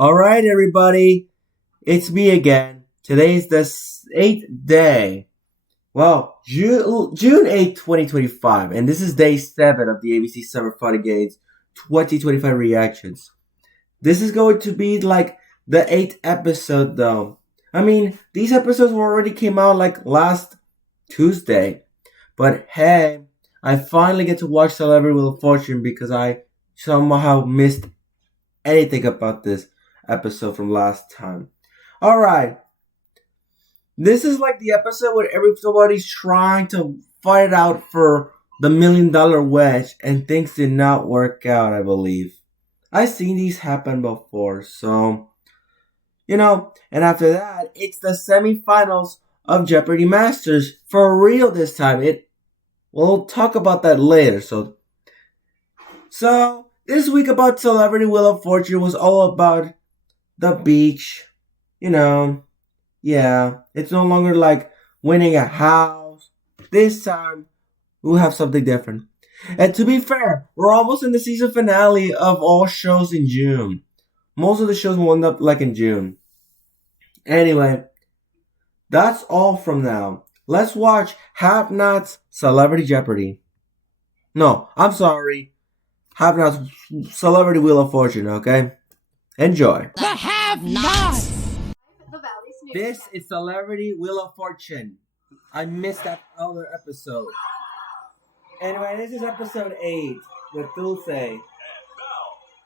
Alright, everybody, it's me again. Today's the 8th day. Well, June 8th, 2025, and this is day 7 of the ABC Summer Fun Games 2025 reactions. This is going to be like the 8th episode, though. I mean, these episodes already came out like last Tuesday, but hey, I finally get to watch Celebrity Wheel of Fortune because I somehow missed anything about this episode from last time. Alright. This is like the episode where everybody's trying to fight it out for the $1 million wedge and things did not work out, I believe. I've seen these happen before, so and after that, it's the semifinals of Jeopardy Masters for real this time. We'll talk about that later. So this week about Celebrity Wheel of Fortune was all about the beach. Yeah, it's no longer like winning a house. This time, we'll have something different. And to be fair, we're almost in the season finale of all shows in June. Most of the shows will end up like in June. Anyway, that's all from now. Let's watch Have Not's Celebrity Jeopardy. No, I'm sorry. Have Not's Celebrity Wheel of Fortune, okay? Enjoy. The Have Nots! This is Celebrity Wheel of Fortune. I missed that other episode. Anyway, this is episode 8 with Dulce. And now,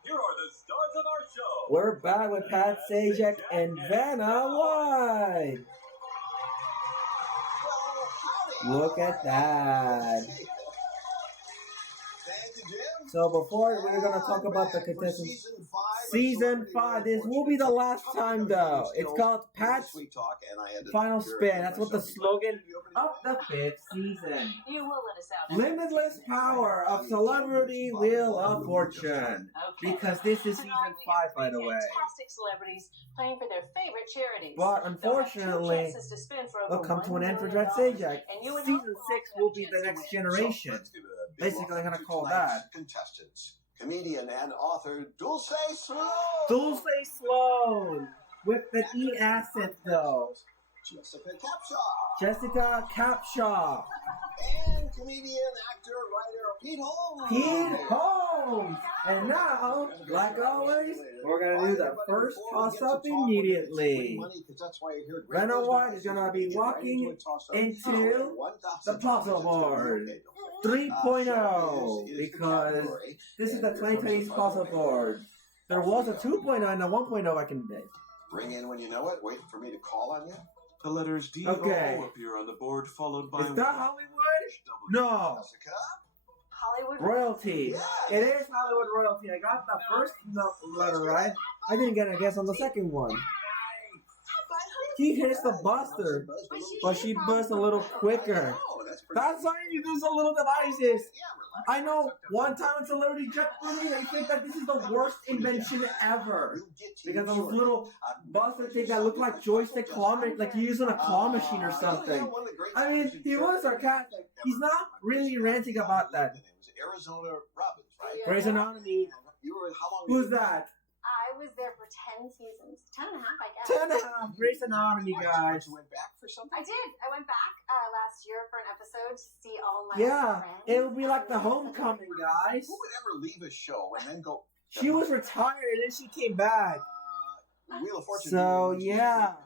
here are the stars of our show. We're back with Pat Sajak and Vanna White. Look at that. So before we're going to talk about the contestants, Season 5, this will be the last time though. It's called Pat's Final Spin. That's what the slogan of the 5th season. Limitless power of Celebrity Wheel of Fortune. Because this is Season 5, by the way. Fantastic celebrities playing for their favorite charities. But unfortunately, we'll come to an end for Dred Sajak. Season 6 will be the next generation. Basically, I'm going to call that. Contestants, comedian and author Dulce Sloan. Dulce Sloan with the E accent though. Jessica Capshaw. And comedian, actor, writer Pete Holmes. Pete Holmes. And now, like always, we're gonna do the first toss-up immediately. Vanna White is gonna be walking into the puzzle board 3.0 because this is the 2020's puzzle board. There was a 2.0 and a 1.0 back in the day. Ring in when you know it. Waiting for me to call on you. The letters D Okay. O appear on the board, followed by... Is that Hollywood? No. Hollywood Royalty. It is Hollywood royalty. I got the first letter right. I didn't get a guess on the second one. He hits the buster, but she busts a little quicker. That's why you use a little devices. I know one time in Celebrity Jeopardy, they think that this is the worst invention ever. Because those little buster things that look like joystick claw, like you're using a claw machine or something. I mean, he was sarcastic. He's not really ranting about that. Arizona Robbins, right? Grey's Anatomy. Who's that? I was there for 10 seasons. 10 and a half, I guess. 10 and a half. Grey's Anatomy, guys. You went back for something? I did. I went back last year for an episode to see all my friends. It would be like the homecoming, guys. Who would ever leave a show and then go... She was retired and then she came back. Wheel of Fortune. So, yeah.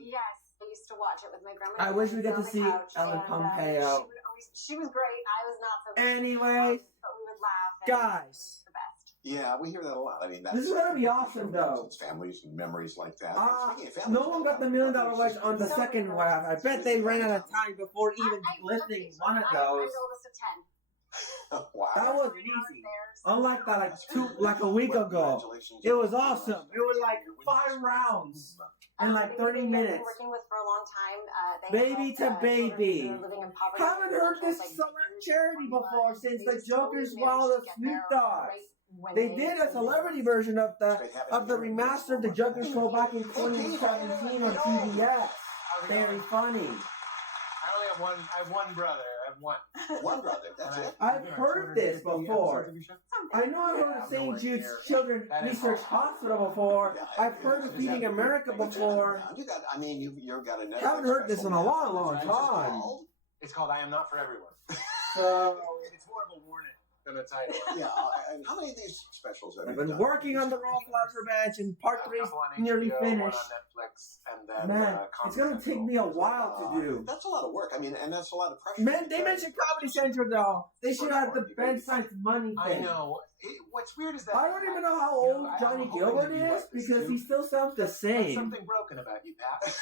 Yes, I used to watch it with my grandma. I wish we got to see Ellen Pompeo. She was great. I was not so good. Anyway, but we would laugh. guys. The best. Yeah, we hear that a lot. I mean, that's, This is gonna be awesome, though. Families and memories like that. Speaking of families, No one got the $1 million wedge on the second one. I bet they ran out of time before even lifting one of those. I'm the oldest of 10. Wow. That was easy. Unlike that, like a week ago, it was awesome. It was like 5 rounds in like 30 minutes. Working with for a long time. Baby to baby. Haven't heard this charity before since the Joker's Wild of Snoop Dogg. They did a celebrity version of the remastered The Joker's Show back in 2017 on TBS. Very funny. I only have one brother. I have one. One brother, that's it. I've heard this before. I know I've heard of St. Jude's Children's Research Hospital before. I've heard of Feeding America before. You've got a Haven't heard this in a long, long time. It's called I Am Not For Everyone. So, It's more of a warning than a title. Yeah, and how many of these specials have I've you been done? working on the Raw Flowers Revenge, and part 3 is nearly HBO, finished. One on Netflix, and then, Man, it's gonna take me a while to do. That's a lot of work. I mean, and that's a lot of pressure. Man, they mentioned Comedy Central though. They should have the Ben Science money I thing. know. What's weird is that I don't even know how old Johnny Gilbert is because he still sounds the There's same. something broken about you, Pat.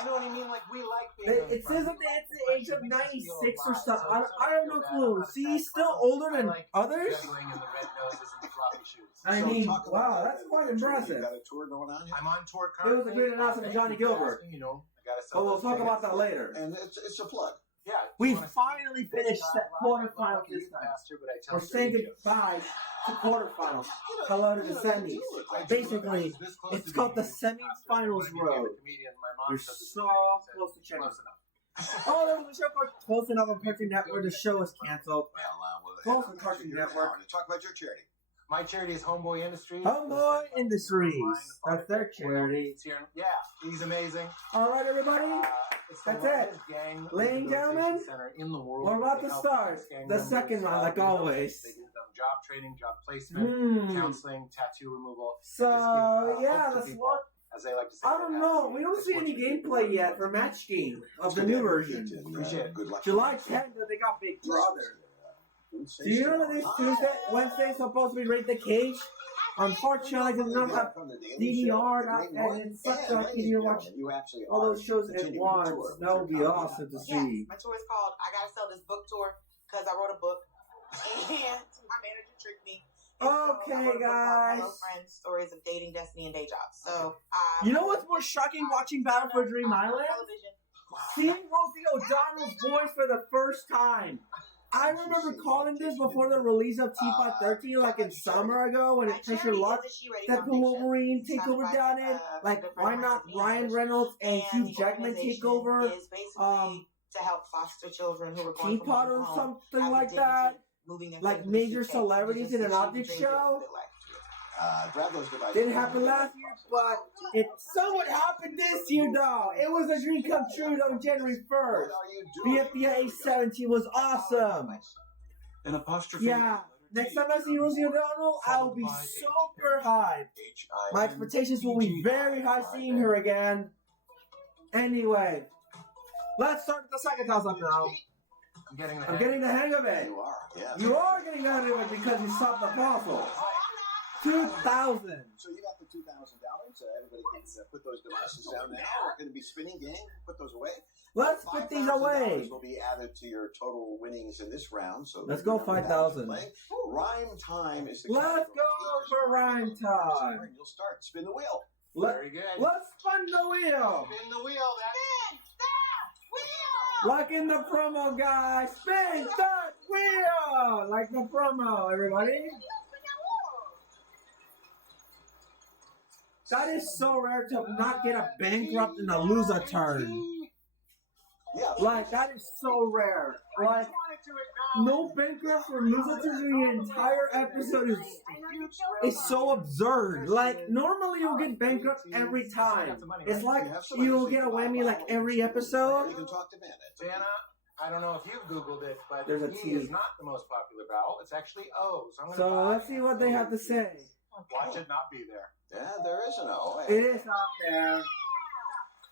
You know what I mean? Like, we like being. It says that it's the age of 96 or something. I have no clue. See, he's still older than others? Juggling and the red noses and the floppy shoes. I mean, wow, that's quite impressive. You got a tour going on here? I'm on tour It was currently. a great announcement of Johnny Gilbert. You know, I gotta But we'll talk about that later. And it's a plug. Yeah. We finally finished that quarterfinal this time. We're saying goodbye to quarterfinals. Hello to the semis. Basically, it's called the semifinals road. You're so close to checking. Oh, there was a show called Close Enough on Cartoon Network. The show was canceled. Close to Cartoon Network. Talk about your charity. My charity is Homeboy Industries. Homeboy Industries. That's their charity. It's here. Yeah, he's amazing. All right, everybody. It's the That's largest it. gang Ladies and gentlemen, center in the world. we're about They to help start gang the members, second round, like always. They give them job training, job placement, counseling, tattoo removal. Just give, So, yeah, hope to let's people, look. as they like to say. I don't know. We don't see any gameplay yet for Match Game of the new version. Appreciate it. Good luck. July 10th, they got Big Brother. Do you know that this Tuesday, Wednesday is supposed to be Rate the Cage? Unfortunately, I did not have DVR, and it sucks that I can't even watch all those shows at once. That would be awesome to see. My tour is called I Gotta Sell This Book Tour because I wrote a book and my manager tricked me. And Okay, so I wrote a book called guys. Hello Friends, Stories of Dating, Destiny, and Day Jobs. So, You know what's more shocking watching Battle for Dream Island? television. Seeing Rosie O'Donnell's voice for the first time. I remember calling this before the release of Teapot 13, like in summer ago, when it Fisher Luck, Deadpool Wolverine takeover done it. Like, why not Ryan Reynolds and Hugh Jackman take over? Is basically to help foster children who are going from Teapot or home, something having like dignity, that? moving their Like families major to celebrities in an just object achieving dreams show? of their life. Grab those devices. Didn't happen last year, but it somewhat happened this year, though. It was a dream come true on January 1st. What are you doing? BFBA 17 was awesome. An apostrophe. Yeah. Next time I see Rosie O'Donnell, I'll be super hyped. My expectations will be very high seeing her again. Anyway, let's start with the second toss-up now. I'm getting the I'm getting the hang of it. You are, yeah. You are getting the hang of it because you stopped the puzzle. 2,000. So you got the $2,000. Everybody can put those devices down now. We're going to be spinning game. Put those away. Let's put these away. Will be added to your total winnings in this round. So Let's go 5,000. Rhyme time is the. Let's go for rhyme time. You'll start. Spin the wheel. Very good. Let's spin the wheel. Spin the wheel. Spin that wheel! Like in the promo, guys. Spin that wheel. Like the promo, everybody. That is so rare to not get a bankrupt and a loser turn. Yeah. Like, that is so rare. Like, no bankrupt or loser turns in the entire episode is so absurd. Like, normally you'll get bankrupt every time. It's like you'll get a whammy like every You episode. can talk to Bandit. Dana, I don't know if you've Googled it, but There's a E T. is not the most popular vowel. It's actually O. So I'm going to So let's see what they have to say. Watch it not be there. Yeah, there is an O. It is out there.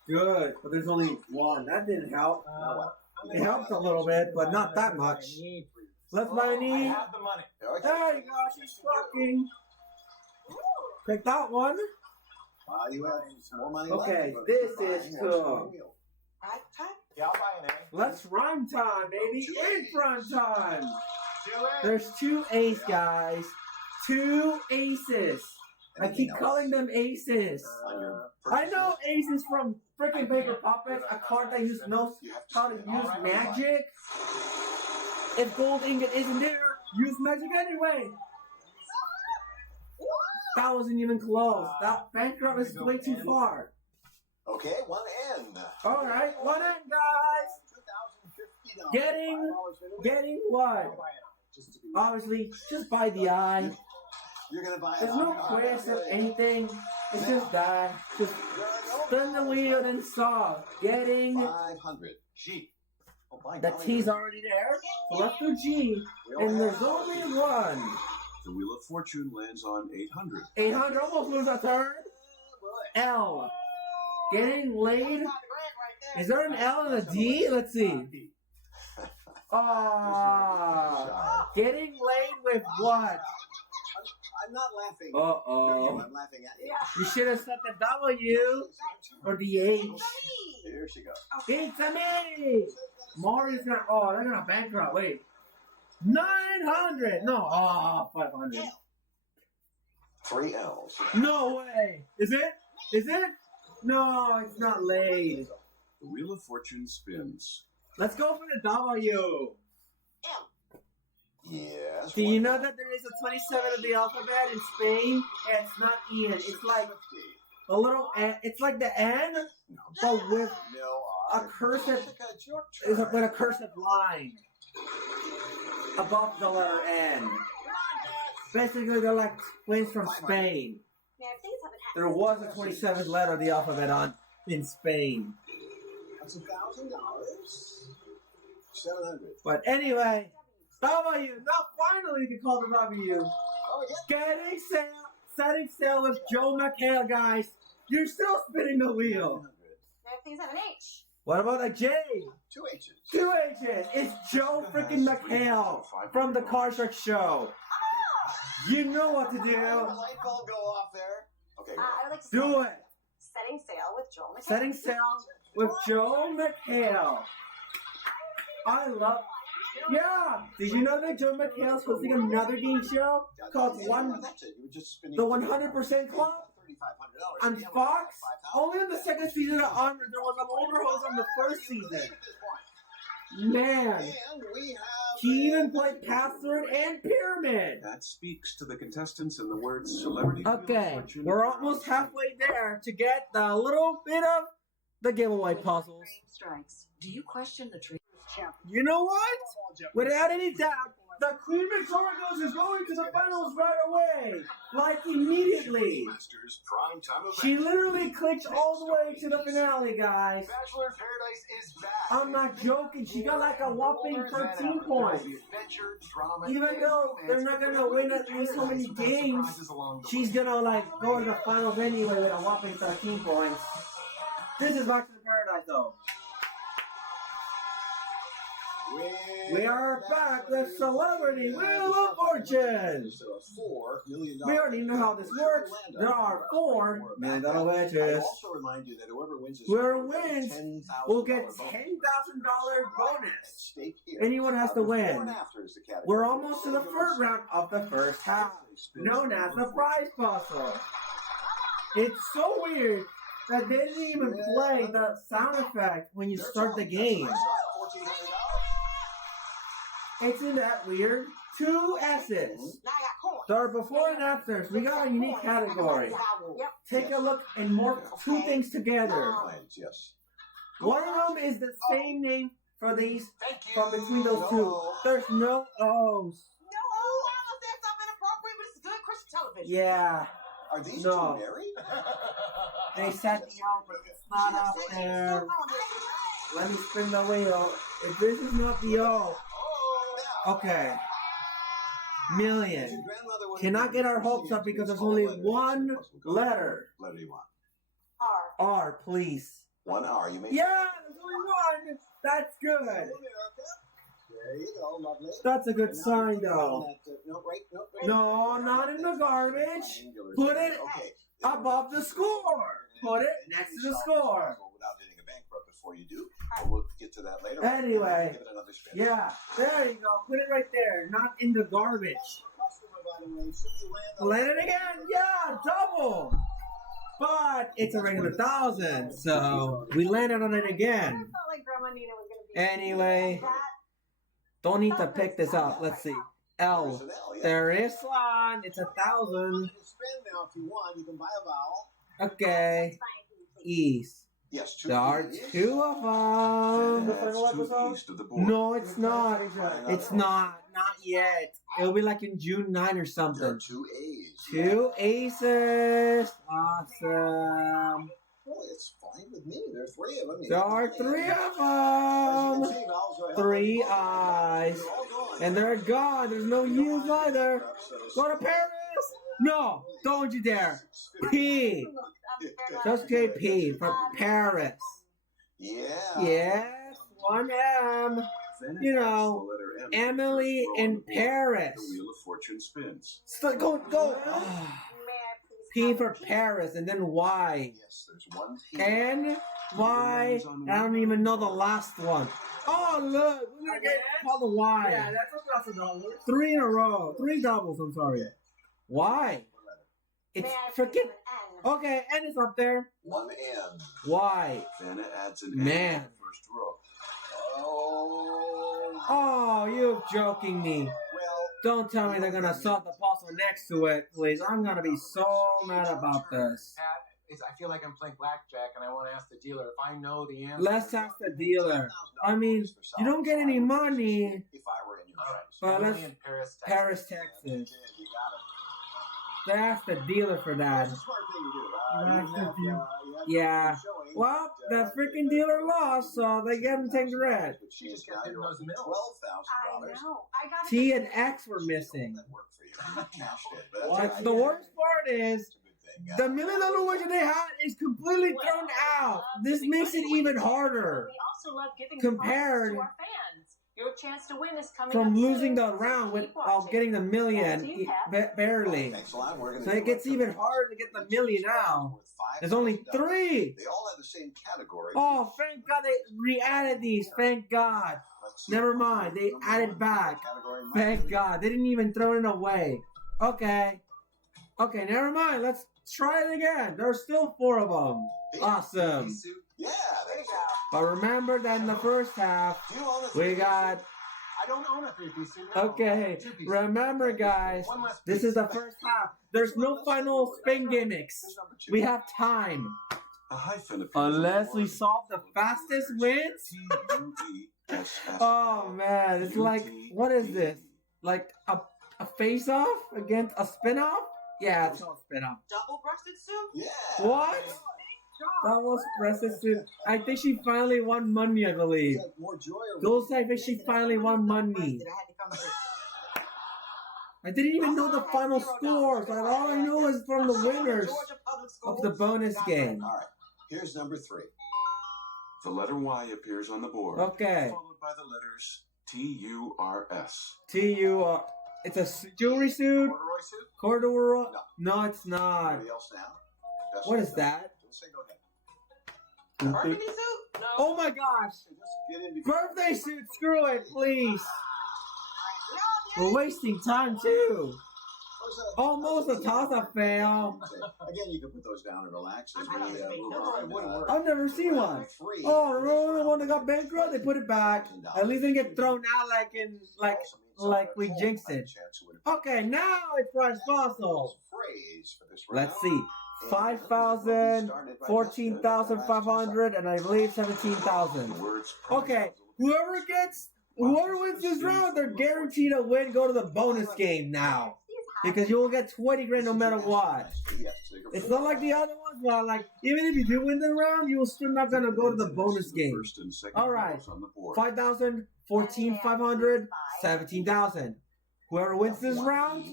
Good, but there's only one. That didn't help. It helps a little bit, but not that much. Let's buy a I knee. have the money. There you go. She's fucking. Pick that one. You have some more money Okay, left. this is cool. Right time? Yeah, I'll buy an A. Let's rhyme time, baby. In front time. Do it. There's 2 A's, guys. 2 aces. I keep calling them aces. I know aces from freaking Paper Puppets, a card that knows how to use magic. If gold ingot isn't there, use magic anyway. That wasn't even close. That bankrupt is way too far. Okay, one N. Alright, one in, guys. $50. Getting $5 minimum. getting I'll what? buy it on. Just to be Obviously, just by the eye. You're gonna buy There's it. no quest or anything. It's just that. Just spin the wheel and solve. Getting 500. G. Oh, by the golly. T's already there. So let's do G. And there's only one. The Wheel of Fortune lands on 800. 800 almost lose a turn. L. Getting laid. Is there an L and a D? Let's see. Ah, getting laid with what? I'm not laughing. Uh-oh. I'm laughing at you. You should have said the W or the H. Here she goes. It's a me. Mario's gonna. Oh, they're gonna bankrupt. Wait. 900. No. Oh, 500. 3 L's. No way. Is it? Is it? No, it's not laid. The Wheel of Fortune spins. Let's go for the W. Yes. Do you know that there is a 27 of the alphabet in Spain? And it's not Ian. It's like a little N. It's like the N, but with a cursive. Is with a cursive line above the letter N. Basically, they're like twins from Spain. There was a 27th letter of the alphabet in Spain. That's $1,000. 700. But anyway, W. Now finally we can call the W. Oh, yeah. Getting sail, setting sail with Joe McHale, guys. You're still spinning the wheel. 900. Now things have an H. What about a J? 2 H's. 2 H's. It's Joe freaking McHale from the Car Trick Show. You know what to The do. light bulb go off there. Okay. I would like to Do say it. Setting sail with Joel McHale. Setting sail with Joe McHale. I love. Yeah. Did you know that Joe McHale's hosting another game show called That's it. You were just spinning The 100% Club $3,500. on Fox? Only in the second season of Onward there was an older host on the first season. Man, And we have he even played Password and Pyramid. That speaks to the contestants in the words celebrity. Wheel of Okay, Fortune, we're almost halfway there to get the little bit of the giveaway puzzles. Strikes. Do you question the tree? You know what? Without any doubt, the Queen Victorious is going to the finals right away. Like immediately. Masters prime time event. She literally clicked all the way to the finale, guys. Bachelor in Paradise is back. I'm not joking. She got like a whopping 13 points. Adventure, drama, Even though they're not gonna win at least so many games, she's gonna like go to the finals anyway with a whopping 13 points. This is Bachelor in Paradise though. We are back with Celebrity Wheel of Fortune. $4 million. We already know how this works. There are $4 million I wedges. also remind you that whoever wins this Whoever wins $10,000 will get bonus. $10,000 bonus. At stake here. Anyone has to Before win. and after is the category. We're almost to the first round of the first half, known as the prize puzzle. It's so weird that they didn't even play the sound effect when you start the game. $1,400. Isn't that weird? 2 S's. Now I got corn. There are before and afters. We got a unique category. Yep. Take a look and morph 2 things together. Lines, yes. One of them is the same name for these Thank you. from between those 2. There's no O's. No, I almost said something inappropriate, but it's good Christian television. Yeah, Are these No. two married? they said the O, but it's not up there. Let me spin the wheel. If this is not the O, okay. Million. Cannot get our hopes up because there's only one letter. Letter you want? R. R, please. 1 R. You may. Yeah, there's only one. That's good. There you go, lovely. That's a good sign, though. No, right, no, No, not in the garbage. Put it Okay. above the score. Put it next to the score. Without hitting a bankrupt before you do. But we'll get to that later. Anyway. Give it another spin. Yeah, there you go. Put it right there, not in the garbage. Land it again. Yeah, double. But it's a regular 1,000, so we landed on it I again. felt like Grandma Nina was going to be. Anyway, don't need to pick this up. Let's see. L. There is one. It's 1,000. You can spin now if you want. You can buy a vowel. Okay. That's fine. E's. Yes, There are P's. two of them. That's to east of the border. No, it's not. It's not. Not yet. It'll be like in June 9 or There are something. 2 A's. 2 aces. Awesome. Well, it's fine with me. There are 3 of them. There are 3 of As you them. can see, Val's are 3 helping. eyes. They're all gone. And they're gone. There's no U's either. Go to Paris. No, don't you dare. P. Just get P for Paris. Yeah. Yes, 1M. Then You it adds know, the letter M to the Emily first row in on the board. Paris. The wheel of fortune spins. So go. May I please P have for a P? Paris and then Y. Yes, there's 1 P. N, Y. I don't even know the last one. Oh, look. We're going to get called the Y. Yeah, that's $1,000. 3 in a row. 3 doubles, I'm sorry. Okay. Y. It's May I please freaking. have an N? Okay, N is up there. 1 N. Y. Then it adds an Man. M to the first row. Oh. Oh, you're joking me. Well, Don't tell me they're gonna salt the puzzle next to it, please. I'm gonna be so mad about this. Pat, I feel like I'm playing blackjack, and I want to ask the dealer if I know the answer. Let's ask the dealer. I mean, you don't get any money. if I were in your All right. shoes. Well, Emily let's- in Paris, Texas. Paris, Texas. Yeah, you got it. Let's ask the dealer for that. That's a smart thing to do. You have Yeah. Well, the freaking dealer lost, so they gave him 10 grand. But She just got now hitting you're those up to mills. $12,000. I know. I got T and X were missing. That worked for you. You cashed it. But But the worst part is, It's a good thing. the $1 million wager they had is completely thrown out. This makes it even harder. We also love giving Compared prizes to our fans. Your chance to win is coming from up losing soon, the so round keep while watching. getting the million, Back to you, Pat. barely. Thanks a lot. We're gonna So do it gets it for even the- harder to get the million now. Worth $5,000. There's only 3. They all have the same category. Oh, thank God they re-added these. Thank God. Let's see. Never mind. They Number added one back. category might Thank be- God. They didn't even throw it away. Okay. Okay, never mind. Let's try it again. There's still 4 of them. Awesome. Suit. Yeah, there you go. But remember that in the first half, Do you own a we three-piece got... suit? I don't own a 3-piece suit. No. Okay, Two-piece. remember guys, One less this piece. is the first half. There's no final spin gimmicks. Here's number 2. We have time. A hyphen appears on the Unless we board. solve the fastest wins. T-U-E-S-S. Oh man, it's like, what is this? Like a face-off against a spin-off? Yeah, it's called spin-off. Double-breasted suit? Yeah. What? That was Suit. I think she finally won money, I believe. Is that more joy or Those I think she finally won money. I had to come to I didn't even know the final scores. All I knew is from the winners Georgia Public of Schools. the bonus game. All right. Here's number 3. The letter Y appears on the board. Okay. Followed by the letters T-U-R-S. T-U-R. It's a jewelry suit? Corduroy suit? Corduroy? No. No, it's not. Anybody else now? Just What is that? Don't say go ahead. Burgundy suit? No. Oh my gosh! Just get in before. Birthday suit, screw it, please! We're wasting time too! What's that? Almost a toss-up fail. Again, you can put those down and relax as we I don't move think on. it wouldn't work. I've never seen one. Three. Oh, remember the one that got bankrupt? They put it back. At least they get thrown out like we jinxed it. Okay, now it's Price Fossil. Phrase for this round. Let's see. 5,000, 14,500, and I believe 17,000. The words Okay, whoever wins this round, they're guaranteed to win. Go to the bonus game now, because you will get 20 grand no matter what. It's not like the other ones where, like, even if you do win the round, you're still not gonna go to the bonus game. First and second All right, numbers on the board. 5,000, 14,500, 17,000. Whoever wins this round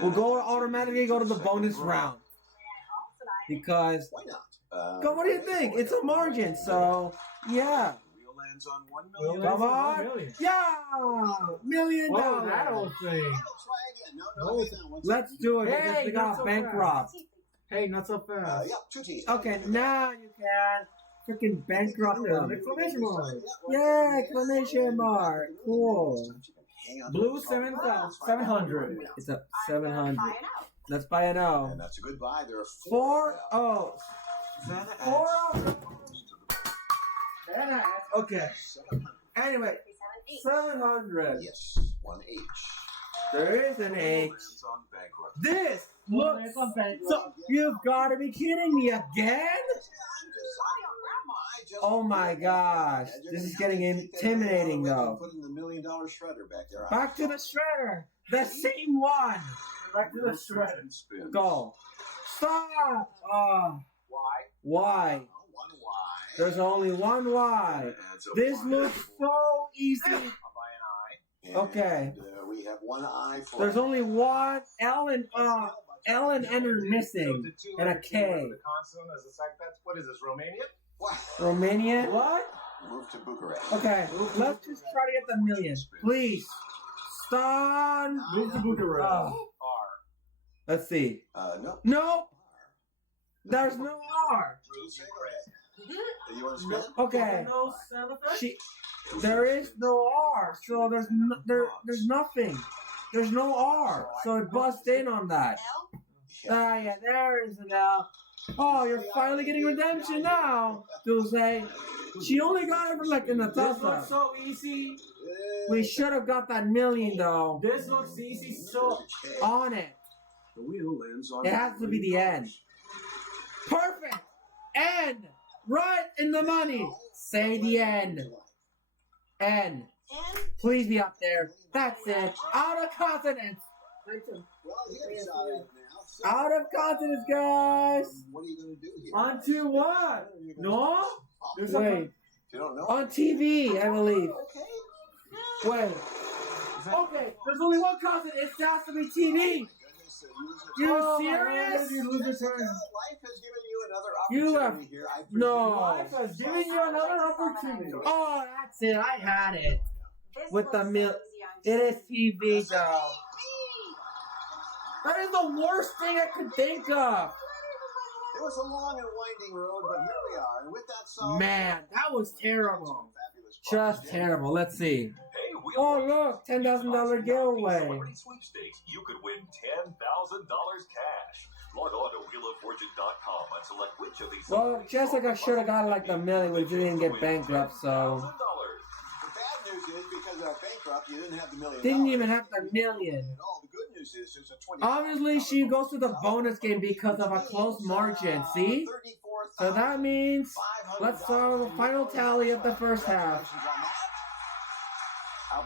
will automatically go to the bonus round. Because, Why not? what do you think? It's a margin, so yeah. The wheel lands on $1 million. Come on, yeah, $1 million. thing. Try again. No, hang on. Let's do it because Hey, we not got so bankrupt. Hey, not so fast. Yeah, 2 T's. Okay, now you can freaking bankrupt them. Exclamation mark. Yeah, exclamation mark. Cool. Blue 7,700. It's a 700. Buy it out. Let's buy an O. And that's a good buy. There are 4 now. O's. That adds 4 O's. to the board. Okay. 700. Anyway, 700. Yes, 1 H. There is an H. Lands on bankrupt. This looks so. You've got to be kidding me again? I'm just Oh my gosh. This is getting intimidating though. Putting the $1 million shredder back there. Back to the shredder. The same one. Back to the shredder. Go. Stop. Why? One Y. There's only one Y. This looks so easy. I'll buy an eye. And, Okay. we have one I for. There's only one L and N are missing, The two and a letters, K. The consonant as a second. What is this? Romanian? What? Romanian? What? Move to Bucharest. Okay, let's just try to get the million. Please. Stop. Move to Bucharest. Oh. R. Let's see. No. Nope. There's no R. You want to spin? Okay. There is no R, so there's nothing. There's no R, so it busts in on that. Ah, yeah, there is an L. Oh, you're finally getting redemption now, Dulce. She only got it for like in the This looks toss-up. so easy. We should have got that million though. This looks easy. So On it. The wheel lands on It has to be the N. Perfect. N. Right in the money. Say the N. N. Please be up there. That's it. Out of continents. Well, here's shot at it now. So, Out of continents, guys. what are you going to do here? On to what? No? If Wait. you don't know. On TV, I believe. Okay. Wait. Okay, there's only one continent. It has to be TV. Goodness, use it. You serious? Jessica, life has given you another You opportunity left. here. No. life has given you another opportunity. Oh, that's it. I had it. This With the looks mil- so easy on It is TV, though. That is the worst thing I could think of. It was a long and winding road, but here we are. And with that song, Man, that was terrible. Fabulous Just prize. terrible. Let's see. Hey, Wheel Oh, Wedge. look. $10,000 giveaway. Celebrity sweepstakes. You could win $10,000 cash. Log on to wheeloffortune.com and select which of these. Well, Jessica should have got like the million, but she didn't get bankrupt, so. $10,000. The bad news is because they're bankrupt, you didn't have the $1 million. Didn't even have the million. And all the good news is there's a 20. Obviously, she goes to the bonus game because of a close margin, see? So that means, let's start with the final tally of the first half.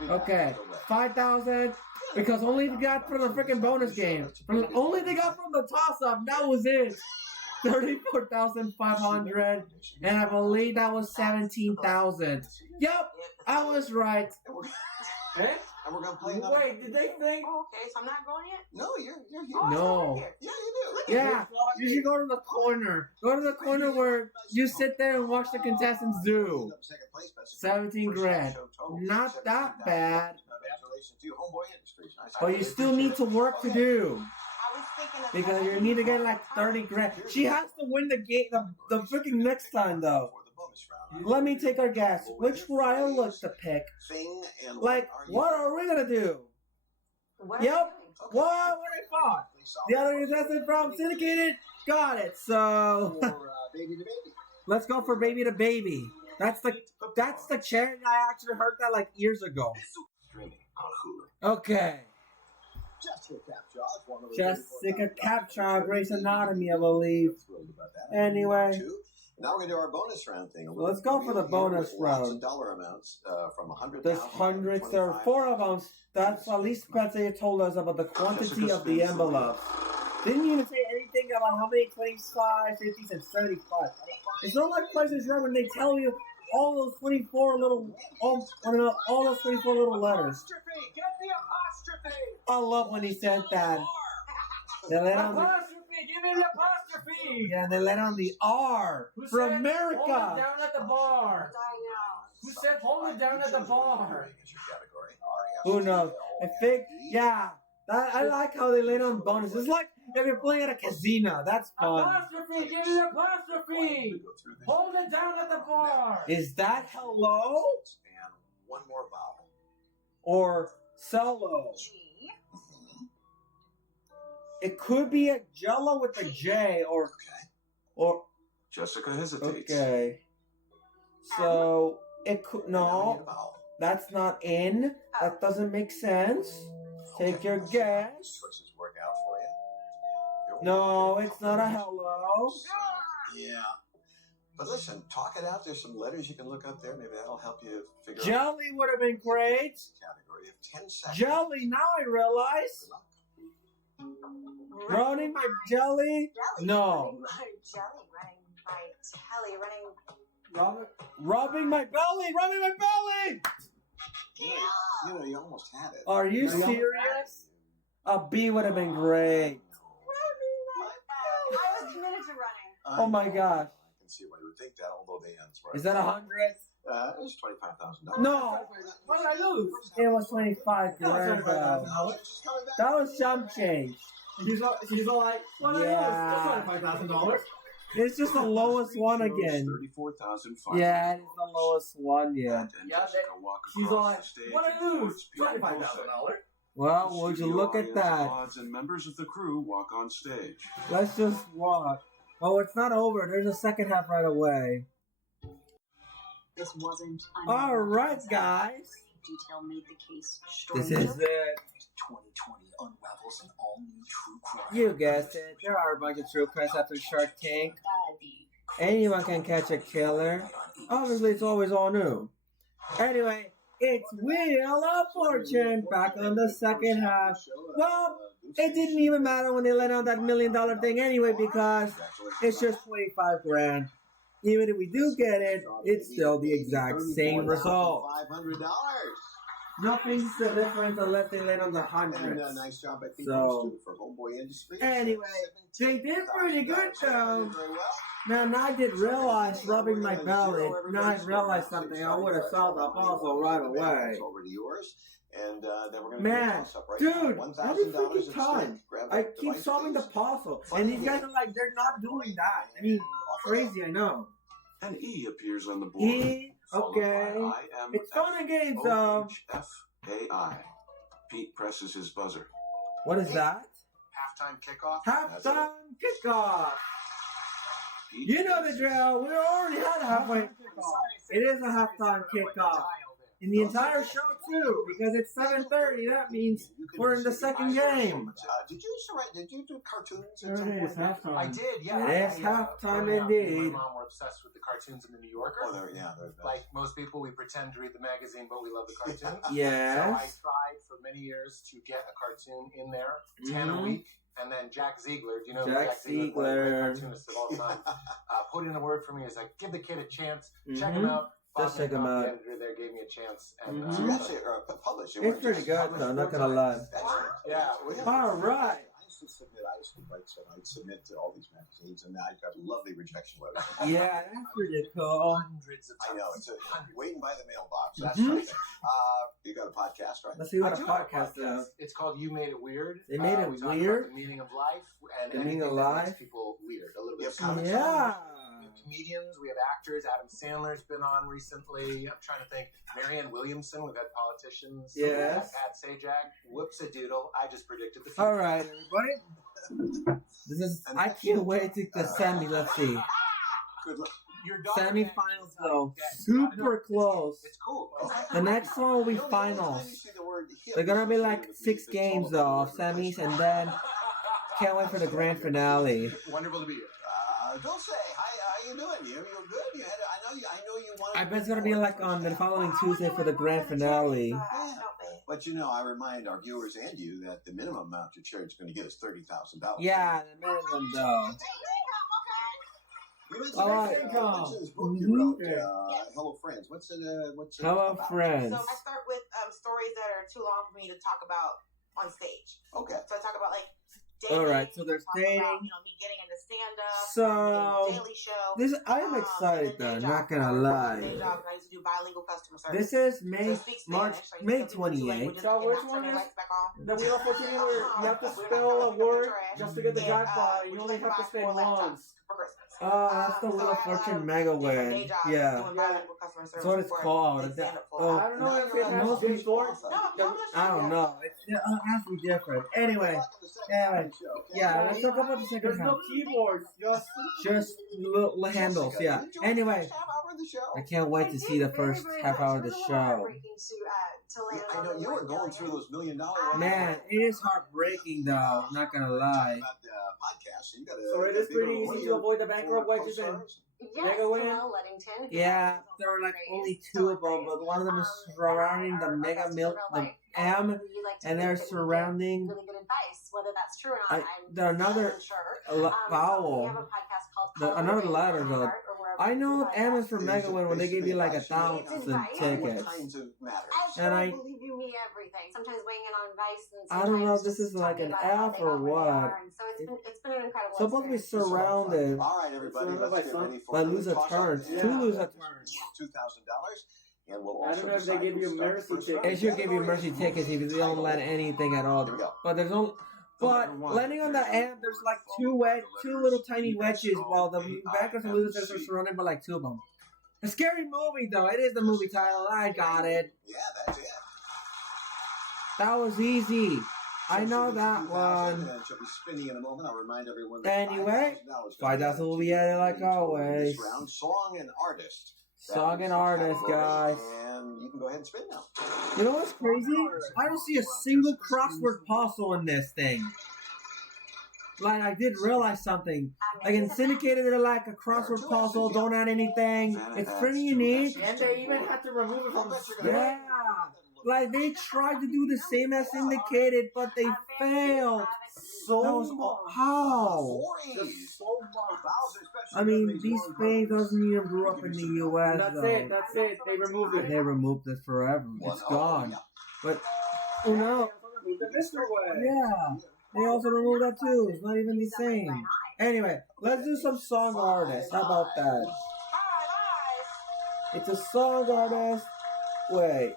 Okay, 5,000, because only they got from the freaking bonus game. Only they got from the toss-up, that was it. 34,500, and I believe that was 17,000. Yep, I was right. Eh? And we're gonna play another. Wait, did they think? Oh, okay, so I'm not going yet? No, you're here. No. Yeah, you do. Yeah, you should go to the corner. Go to the corner where you sit there and watch the contestants do. 17 grand. Not that bad. Congratulations to you, Homeboy Industries. Nice. But you still need to work to do. I was thinking of Because you need to get like 30 grand. She has to win the game, the freaking next time though. For the bonus round. Let me take our guess. Which Ryan looks to pick? Thing and Like, what are we gonna do? What are Yep. you doing? What I thought? The other contestant from Syndicated got it. So For baby to baby. let's go for Baby to Baby. That's the charity. I actually heard that like years ago. Streaming on Hulu. Okay. Jessica Capshaw is one of the Jessica Capshaw, Grey's Anatomy, I believe. Thrilled about that. Anyway. Now we're gonna do our bonus round thing. Let's go for the bonus Lots round. of dollar amounts from 100. There's hundreds. There are 4 of them. That's at least Betsy told us about the quantity of the envelopes. Didn't even say anything about how many 25, 50s, and 75. It's not like Price is Right when they tell you all those 24 little, all those 24 little letters. Apostrophe! Get the apostrophe! I love when he said that. They let on the, Apostrophe! Give me the apostrophe! yeah, they let on the R Who for said, hold it America. down at the bar? I know. Who said hold it down at the bar? Who knows? I think, yeah. I like how they laid on bonus. It's like if you're playing at a casino. That's fun. Apostrophe! Give me the apostrophe! Hold it down at the bar! Is that hello And one more vowel. or solo? G. It could be a Jello with a J or Jessica hesitates. okay. So it could no. Vowel. That's not in. That doesn't make sense. Take your guess. Choices work out for you. No, it's not a hello. Yeah. But listen, talk it out. There's some letters you can look up there. Maybe that'll help you figure out. Jelly would have been great. Category of 10 seconds. Jelly, now I realize. Running my jelly? Running No. my jelly, running my telly, running. Rubbing my belly, rubbing my belly! You know, you almost had it. Are you serious? A B would have been great. I was committed to running. Oh my gosh. I can see why you would think that, although the ends were. Is that 100? It was $25,000. No. What did I lose? It was 25 grand. That was some change. She's all like, well, Yeah. that's $25,000. It's just the lowest one again. 34,500. Yeah, it's the lowest one yet. She's all like, what did I lose? $25,000. Well, would you look at that? Pods and members of the crew walk on stage. Let's just walk. Oh, it's not over. There's a second half right away. This wasn't. All right, guys. Detail made the case This stranger. is it. 2020 unravels an all-new true crime. You guessed it. There are a bunch of true crimes after Shark Tank. Anyone can catch a killer. Obviously, it's always all new. Anyway, it's Wheel of Fortune back on the second half. Well, it didn't even matter when they let out that $1 million thing anyway because it's just 25 grand. Even if we do get it, it's still the exact same result. $500. Nothing's the difference unless they land on the And hundreds. nice job, I think, So, for Homeboy Industries. anyway, they did pretty good though. Very well. Man, I did realize rubbing my belly. Now I realized something. I would have solved the puzzle right away. It's already yours. And then we're going to Man, toss up right dude, now. every $1,000 freaking in time stake. Grab I that keep device, solving the please. puzzle, and these guys are like, they're not doing that. I mean, crazy, I know. An E appears on the board. E, followed okay. by IMF, It's fun and games though. OHFAI. Pete presses his buzzer. What is that? Halftime kickoff. Halftime kickoff. You know the drill. We already had a halftime kickoff. It is a halftime kickoff. In the entire show too, because it's 7:30. That means we're in the second game. Did you do cartoons? There it is, halftime. I did, yeah. It is halftime indeed. My mom were obsessed with the cartoons in the New Yorker. Oh, they're best. Like most people, we pretend to read the magazine, but we love the cartoons. Yes. So I tried for many years to get a cartoon in there, 10 a week. And then Jack Ziegler, do you know Jack Ziegler, cartoonist of all time, put in a word for me. It's like, give the kid a chance, check him out. Just check him out. The editor there gave me a chance. And, So you actually published. It's pretty good though, not gonna lie. Yeah. All right. I'd submit to all these magazines, and I got lovely rejection letters. Yeah, that's pretty cool. Hundreds of I know, it's waiting by the mailbox. That's Mhm. something. You got a podcast, right? Let's see what I a do have podcast is. It's called You Made It Weird. They made it we talk weird? about the meaning of life and The meaning of anything that life? makes people weird. A little bit. You have of comics? Yeah. We have comedians, we have actors. Adam Sandler's been on recently. I'm trying to think. Marianne Williamson. We've had politicians. Yes. We've had Pat Sajak. Whoops-a-doodle. I just predicted the future. All right, everybody. This is. I can't wait to the semi. Let's see. Good luck. Your daughter Semi-finals though, Yeah, super close. It's cool. The next one will be finals. They're gonna be like 6 games though of semis, and then can't wait for the grand finale. Wonderful to be here. Don't say hi. How you doing? You're good. You had. I know you wanted. I bet it's gonna be like on the following Tuesday for the grand finale. Yeah. But I remind our viewers and you that the minimum amount your charity is going to get is $30,000. Yeah, the minimum though. You mentioned All right. this book you wrote, Mhm. Hello Friends. What's it Hello, about? friends. So I start with stories that are too long for me to talk about on stage. Okay. So I talk about like dating. All right, so there's talk dating. About, me getting into stand up. So, Daily Show. This I am excited though. Not gonna lie. Day job, I used to do bilingual customer service. This is So I May speak March Spanish, so I May used to speak two 28th. languages, So and which that's one when is- they lights back on. The Wheel of Fortune where you have to spell a word just to get the jackpot. You only have to spend once. For Christmas. Oh, that's the Wheel of So I Fortune have mega different win. day jobs Yeah. doing bilingual customer service That's what it's before called. they stand up for Oh, I don't know if it has most before. I don't know. It has to be different. Anyway, yeah, let's talk about the second There's no half. keyboards. Just little handles, yeah. Anyway, I can't wait to see the first half hour of the show. I know you were going through those $1 million. Man, it is heartbreaking though. Not gonna lie. About podcast, so you got to. So it is pretty easy to avoid the bankrupt wedges and Yes, Mega Win? Noel Luddington. yeah, there are like only two of them, but one of them is surrounding the Mega Milk, the M, and they're surrounding. Really good advice, whether that's true or not. The another vowel, We have a podcast called another letter though. I know M is for Mega Win when they give you like 1,000 tickets. And I believe you mean everything. Sometimes weighing in on advice and I don't know if this is like an F or what. So it's been an incredible Supposed to be surrounded. All right, everybody, let's get ready for By loser turns. Two loser turns. $2,000. And we'll I don't know if they give you mercy tickets. They should give you mercy tickets if you don't let anything at all. Here we go. But there's only. But landing on the end, there's like two little tiny wedges, while the backers and losers are surrounded by like two of them. A scary movie, though. It is the movie title. I got it. Yeah, that's it. That was easy. I know that one. She'll be spinning in a moment. I'll remind everyone. Anyway, $5,000 will be added like always. Round song and artist. Song and artist, guys. And you can go ahead and spin now. You know what's crazy? I don't see a single crossword puzzle in this thing. Like, I did realize something. Like, in Syndicated, they're like a crossword puzzle, don't add anything. It's pretty unique. And they even had to remove it from the script. Yeah. Like, they tried to do the same as Syndicated, but they failed. How? I mean, these fans doesn't even grow up in the U.S. That's it. They removed it. They removed it forever. It's gone. But, oh no. Yeah. They also removed that too. It's not even the same. Anyway, let's do some song artists. How about that? It's a song artist. Wait.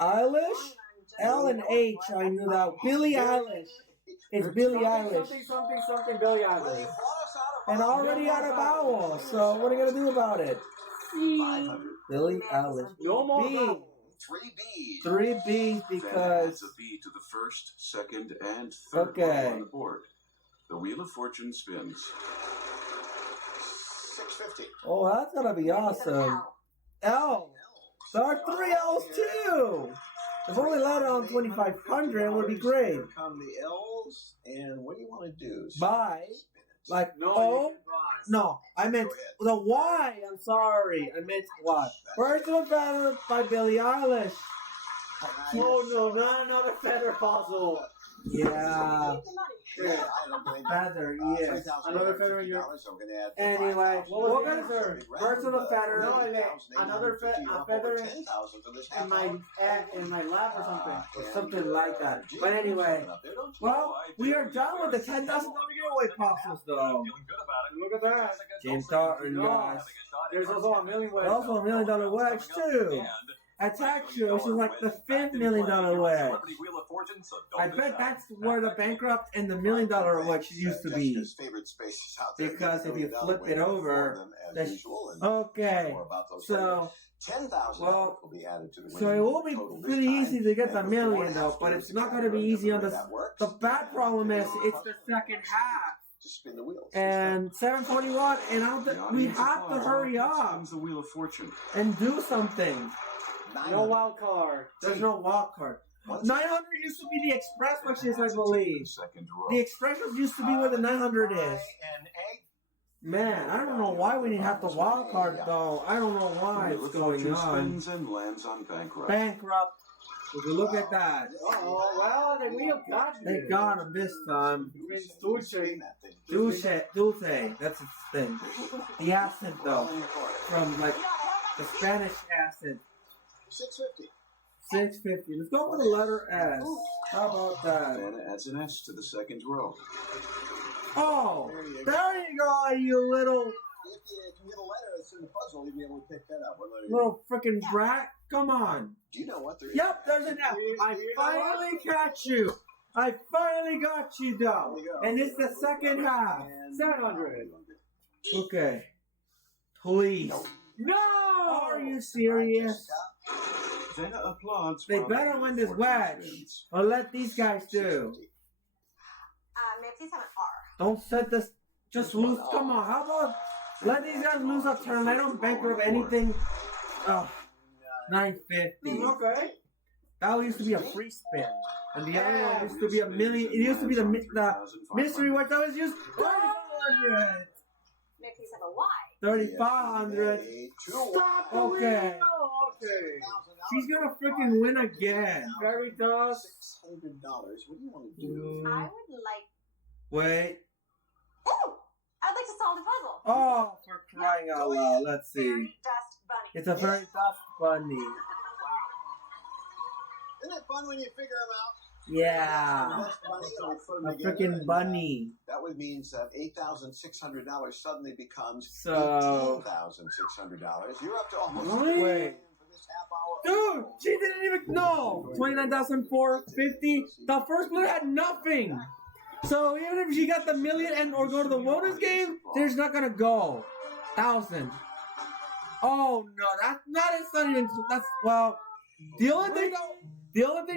Eilish? L and H, I knew that. Billie Eilish. It's Billie Eilish. Something, Billie Eilish. And already out of vowel, so what are you going to do about it? Billie Eilish. No more B. vowels. 3 B's. 3 B's because... Adds a B to the first, second, and third row on the board. The Wheel of Fortune spins. 650. Oh, that's going to be awesome. L. There are 3 L's too. If only louder on 2,500, it would be great. Here come the L's, and what do you want to do? Buy. Like, No, oh, no, I meant the Y. I'm sorry. I meant Y. Where's the Feather by Billie Eilish? No, not another feather puzzle. Yeah. Feather, yes. Another feather in your... Anyway, What was the answer? First of a feather. No, another feather in my lap or something. Or something like that. But anyway, well, we are done with the $10,000 giveaway puzzles, though. Look at that. James Thornton, guys. There's also a million ways. Also a $1 million wedge, too. Attack Show, which is like the $5 million wedge. I bet that's where the bankrupt and the $1 million wedge used to be. Because if you flip it over, that's okay. So, well, so it will be pretty easy to get the $1 million though, but it's not going to be easy on the bad problem is it's the second half. And 7:41, and we have to hurry up The Wheel of Fortune. and do something. No wild card. There's no wild card. 900 used to be the express, which is, I believe. The express used to be where the 900 is. Man, I don't know why we didn't have the wild card, though. I don't know why it's going on. Spins and lands on bankrupt. Bankrupt. Would you look at that? Oh, well, the wheel got you. They got him this time. Dulce. Dulce. That's its thing. The accent, though. From, like, the Spanish accent. 650. 650. Let's go for the letter S. How about that? Then adds an S to the second row. Oh, there you go, you little, If you can get a letter that's in the puzzle, you'll be able to pick that up. little freaking brat. Come on. Do you know what there is? Yep, there's an F. I finally got you. I finally got you, though. And it's the second half. 700. Okay. Please. No! Are you serious? Then applauds. They better win this wedge. Or let these guys do. May I please have an R? Don't set this. Just lose. Come on. How about let these guys lose a turn? I don't bankrupt anything. Oh, 950. Okay. That used to be a free spin. And the other one used to be a million. It used to be the mystery watch that was just 3,500. Makes me have a lie. 3,500. Stop. Okay. Okay. She's gonna freaking win again. Very tough. $600. What do you want to do? I would like. Wait. Ooh! I'd like to solve the puzzle. Oh, for crying out loud. Let's see. Fairy dust bunny. It's a very tough bunny. Isn't it fun when you figure them out? Yeah. Dust bunny, and we put 'em A together, freaking and, bunny. that would mean that $8,600 suddenly becomes So- $18,600. You're up to almost Wait. for this half hour. Dude, she didn't even know. 29,450. The first player had nothing. So even if she got the million and or go to the bonus game, there's not gonna go. 1,000. Oh no, that's not. It's not even. That's well. The only thing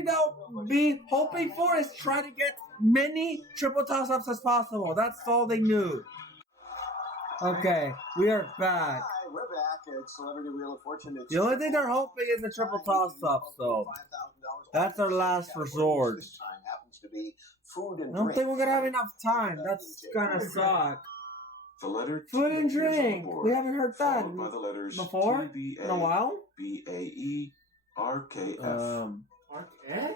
they'll be hoping for is try to get many triple toss-ups as possible. That's all they knew. Okay, we are back. Hi, we're back at Celebrity Wheel of Fortune. It's The only thing they're hoping is the triple toss-ups, though. That's our last resort. This time happens to be food and I don't drink. think we're gonna have enough time. That's gonna suck. The letter Food and T appears on the drink. board, We haven't heard that followed by the letters before TBA, in a while. BAE, RKF. Okay.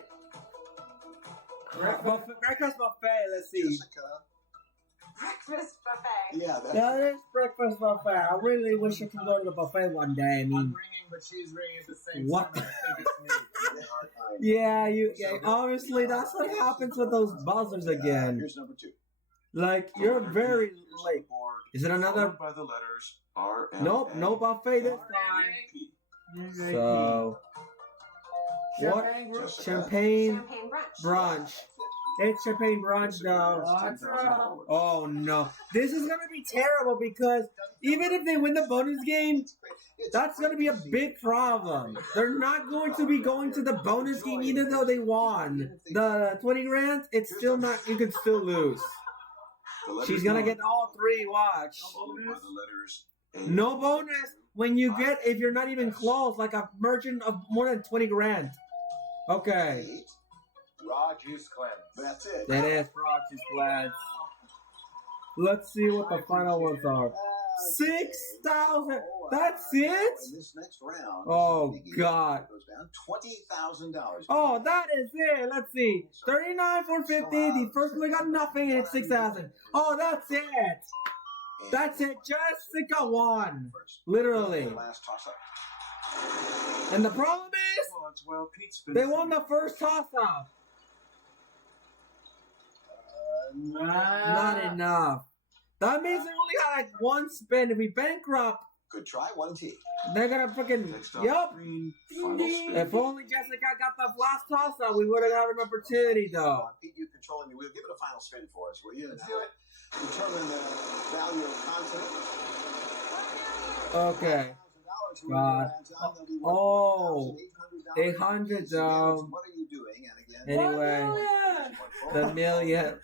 Breakfast buffet. Let's see. Jessica. Breakfast buffet. Yeah, that's Yeah, there's breakfast buffet. I really wish I could go to the buffet one day. I I'm mean, ringing, but she's ringing at the same What? time. I think it's me. yeah, obviously that's what happens with those buzzers again. Here's number 2. Like The you're letter very P appears on late. the board, Is it another? followed by the letters R and Nope, no buffet this time. P. So what? Champagne group. Champagne Champagne brunch. brunch. It's champagne brunch now. $10,000. Oh no, this is gonna be terrible because even if they win the bonus game, that's gonna be a big problem. They're not going to be going to the bonus game even though they won the 20 grand. It's still not. You could still lose. The letters She's gonna R, get all 3. Watch. followed by the letters A. No bonus when you get if you're not even close, like a merchant of more than 20 grand. Okay, 8. Raw juice cleanse. That's it. that is Froggy's plans. Let's see what the final ones are. 6,000. That's it? In this next round, Oh, this is the biggie. God. Goes down $20,000. Oh, that is it. Let's see. 39,450. The first one got nothing and it's 6,000. Oh, that's it. And That's it. Jessica won. first. Literally. The last toss-up. And the problem is, Odds, well, Pete spins they won the first toss-up. Not enough. That means they only got like one spin. If we bankrupt, Good try, 1T. they're gonna freaking. Next up, Yup. green, final spin. If only Jessica got the last toss-up, we would have had an opportunity, though. Pete, you controlling the wheel. Give it a final spin for us, will you? Let's do it. Determine the value of content. Okay. God. Oh, 800 though. What are you doing? And again, Anyway, the million.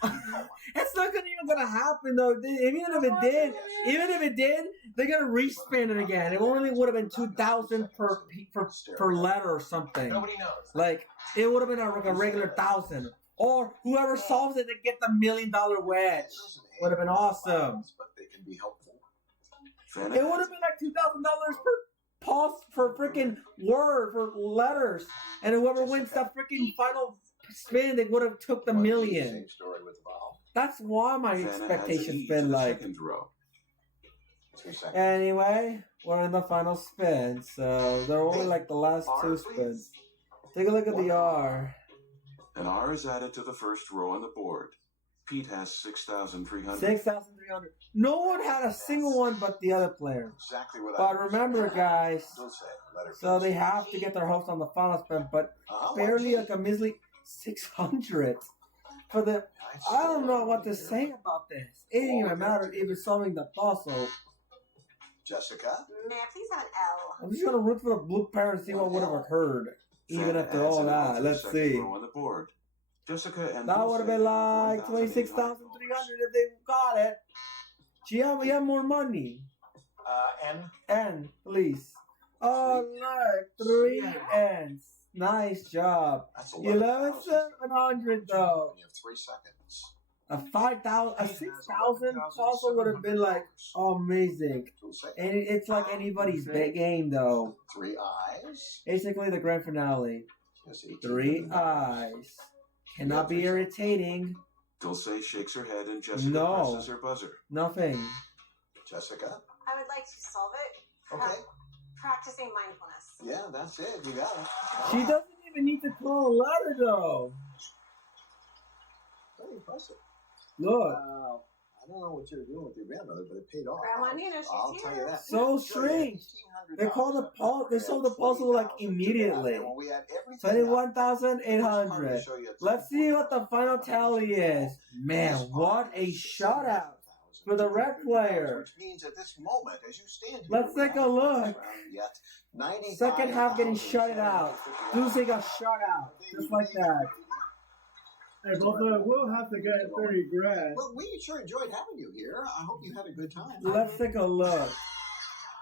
It's not even gonna happen though. Even if it did, they're gonna respin it again. It only would have been 2,000 per letter or something. Nobody knows. Like it would have been like a regular 1,000. Or whoever solves it, they get the $1 million wedge. Would have been awesome. But they can be helpful. It would have been like $2,000 per pulse for freaking word for letters, and whoever wins the freaking final spin, they would have took the $1 million. Same story with the ball. That's why my Vanna has expectations E been to the like. second row. 2 seconds. Anyway, we're in the final spin, so they're only like the last 2 spins. Take a look at the R. An R is added to the first row on the board. Pete has 6,300. 6,300. No one had a single one but the other player. Exactly what But remember, guys, Don't say. Let her so they finish. have to get their hopes on the final spin, but barely like a measly 600 for the. I don't know what to say about this. It didn't even matter even solving the puzzle. Jessica. May I please have an L? I'm just gonna root for the blue pair and see what would have occurred, even Vanna after adds all an that. R to the Let's second see. row on the board. Jessica and That would have been like 26,300 if they got it. Gia, we have more money. N. N, please. Oh look, 3 N's. Nice job. That's 11,700 though. You have 3 seconds. A 5,000, a 6,000 also would have been like amazing. And it's like anybody's big game though. 3 eyes. Basically the grand finale. 3 eyes. Cannot be irritating. Dulce shakes her head and Jessica presses her buzzer. Nothing. Jessica? I would like to solve it. Okay. Practicing mindfulness. Yeah, that's it. You got it. She doesn't even need to call a letter though. Very impressive. Look. I don't know what you were doing with your grandmother, but it paid off. Grandma Nina, she's I'll here. tell you that. So strange. They called the puzzle. They solved the puzzle like immediately. 21,800. Let's see what the final tally is. Man, what a shutout for the red player. Which means at this moment, as you stand here, Let's take a look. Yet, Second half getting shut out. Dulce got shut out. Just like that. Hey, but we'll have to get 30 grand. Well, we sure enjoyed having you here. I hope you had a good time. Let's take a look.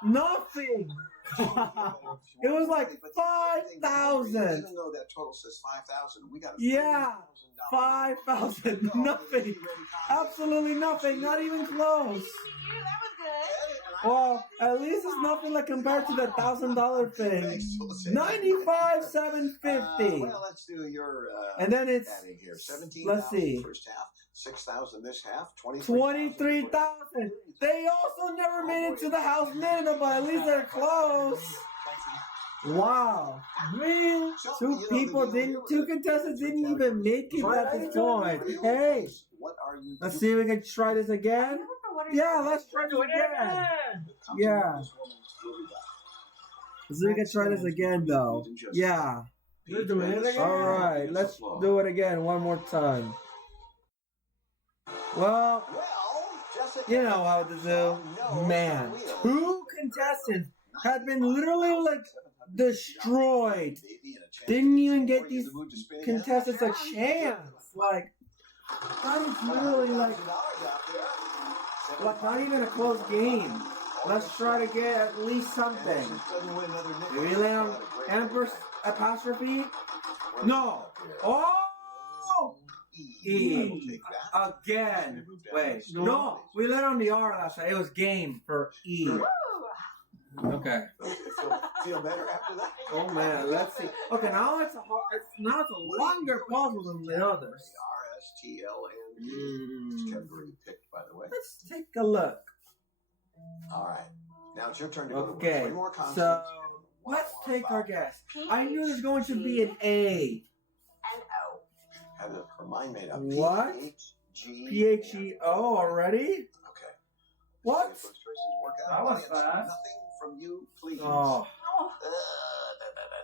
Nothing. It was like 5,000. Even though that total says 5,000, we got a Yeah, 5,000. Nothing. Absolutely nothing. Not even close. That was good. Well, at least it's nothing like compared to the $1,000 thing. 95,750. Well, let's do your And then it's, adding here. 17,000 let's see, first half, 6,000 this half, 23,000. They also never made it to the house minimum, but at least they're close. Wow. Two contestants didn't even make it at this point. Hey, let's see if we can try this again. Yeah, let's try this again. Yeah. Let's see if we can try this again, though. Yeah. You're doing it again? All right, let's do it again one more time. Well, you know how to do. Man, 2 contestants have been literally like destroyed. Didn't even get these contestants a chance. Like, that is literally like not even a close game. Let's try to get at least something. Maybe land on Empress apostrophe? No. Oh! E. Again. Wait. No, we let on the R last time. It was game for E. Okay. Feel better after that? Oh man, let's see. Okay, now it's a longer puzzle than the others. RSTLNG category picked, by the way. Let's take a look. All right. Now it's your turn to go to Okay, 3 more consonants. so let's take our guess. I knew there's going to be an A. Had her mind made up. What? P-H-E-O already? Okay. What? That was fast. Nothing from you, please. Oh.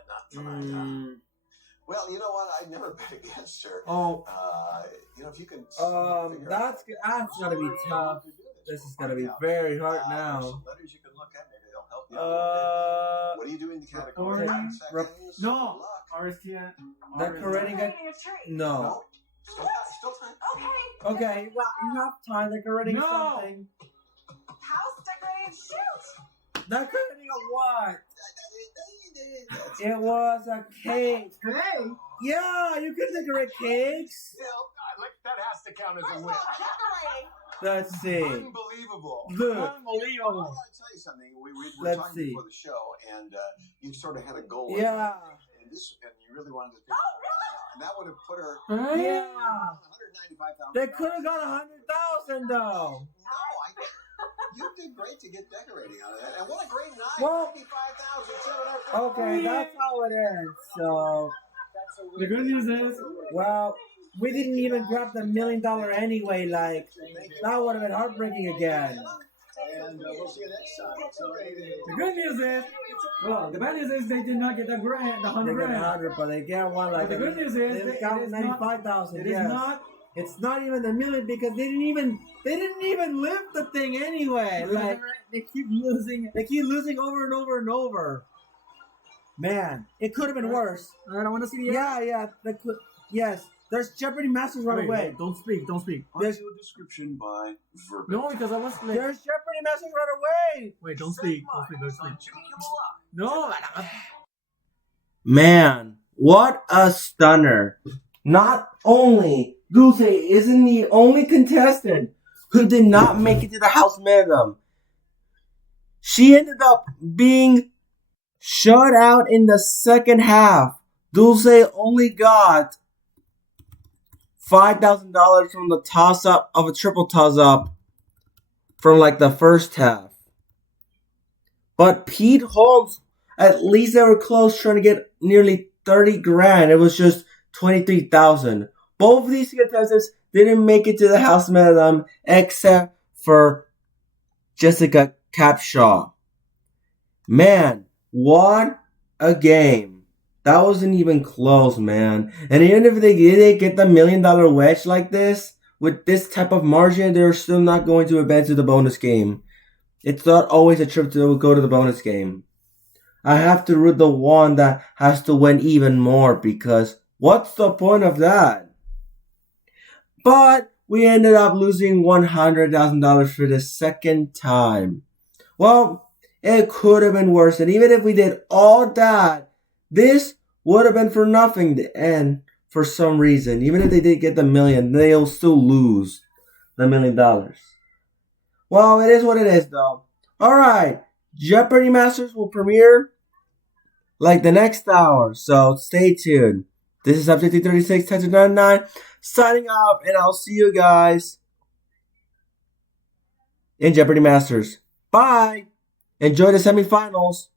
Not tonight. Well, you know what? I never bet against her. Oh. You know, if you can. That's gonna be tough. This is gonna be very hard now. Some letters you can look at. Maybe they'll help you out a little bit. What do you do in the category? No. RSTN. Decorating a no. Still time. Okay, well, you have time decorating something. House decorating. Shoot. Decorating a what? It was a cake. Hey. Yeah, you can decorate cakes. That has to count as a win. Let's see. Unbelievable. Look. Unbelievable. I want to tell you something. We were Let's talking see. before the show, and you sort of had a goal. Yeah. And you really wanted to pick. And that would have put her. Yeah. 195,000. They could have got 100,000 though. No, you did great to get decorating out of that. And what a great night. Well, 95,000. okay, that's how it is. So, The good news is, well, we didn't even grab the $1 million anyway. Like, that would have been heartbreaking again. And we'll see you next time. So, the good news is, well, the bad news is they did not get the grant, the They 100 get grand. 100, but they get one like But the good news is, they got it is 95,000. It Yes. is not. It's not even the million because they didn't even lift the thing anyway. Like, They keep losing. they keep losing over and over and over. Man, it could have been worse. I don't want to see the. Yeah. Yes. There's Jeopardy Masters right away. Don't speak. There's description by Verbit. No, because I was like. There's Jeopardy Masters right away. Wait, don't speak. Don't speak. No. Man, what a stunner. Not only Dulce isn't the only contestant who did not make it to the house minimum. She ended up being shut out in the second half. Dulce only got $5,000 from the toss-up of a triple toss-up from like the first half. But Pete Holmes, at least they were close, trying to get nearly 30 grand. It was just 23,000. Both of these contestants didn't make it to the house minimum except for Jessica Capshaw. Man, what a game. That wasn't even close, man. And even if they didn't get the $1 million wedge like this, with this type of margin, they're still not going to advance to the bonus game. It's not always a trip to go to the bonus game. I have to root the one that has to win even more, because what's the point of that? But we ended up losing $100,000 for the second time. Well, it could have been worse. And even if we did all that, this would have been for nothing. And for some reason, even if they did get the million, they'll still lose the $1 million. Well, it is what it is, though. Alright, Jeopardy Masters will premiere like the next hour, so stay tuned. This is Subject 36, 1099, signing off, and I'll see you guys in Jeopardy Masters. Bye! Enjoy the semifinals.